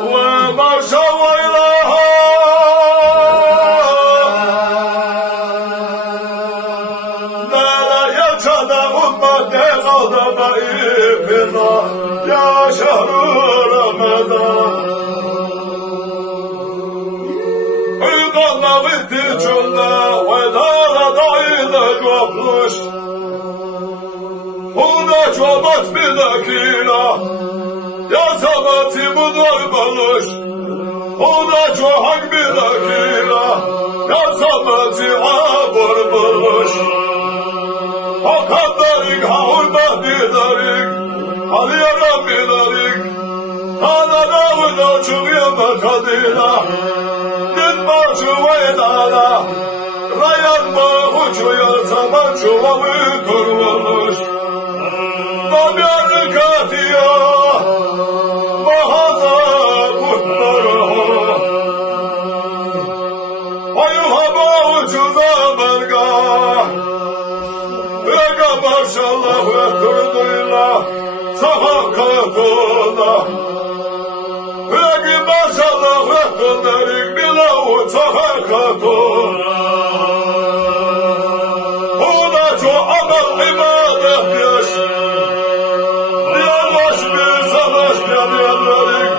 وما شويناها لا يجد أمتي غضب إبنا يا شهر رمضان إذا نبت جنة ودار دعينا قبلش هنا جوابت بدكينا يا زماتي بدر بلش هنا جوحك بدكينا يا زماتي عبر بلش حقدرك حرمة دارك علي ربي دارك أنا ناوي جميع مكادينا نتبع جوينانا ريان ما هجو يا زمان جوامي ترولش نبيارك يا مهازا كتنره أيها موجود مرقا Ega maşallah ve turduyla sahakatına Ega maşallah ve turduyla bilahu sahakatına Ona çok amel ibadet yaş Yavaş bir savaş yanlarık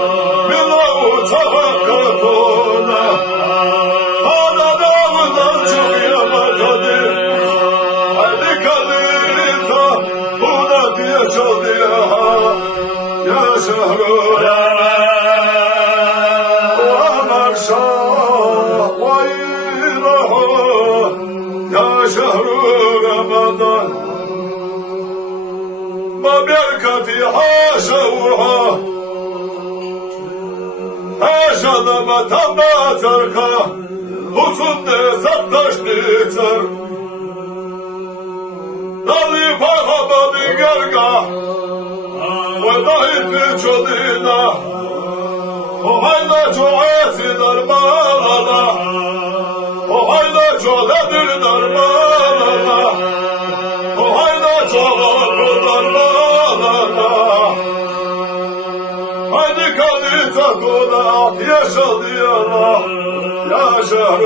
bilahu sahakatına Ana davından çok yamakadır يا شهر ومرشا ويله يا شهر رمضان وبركتي حاشوها حاشا لما تباترك وصد ستشتيتر دالي فخبا بقرقا ودهيت جدينا وهينا جوعاتي درمانا وهينا جولدر درمانا وهينا جولد درمانا هيني كاليتا كونا يا شديانا يا شهر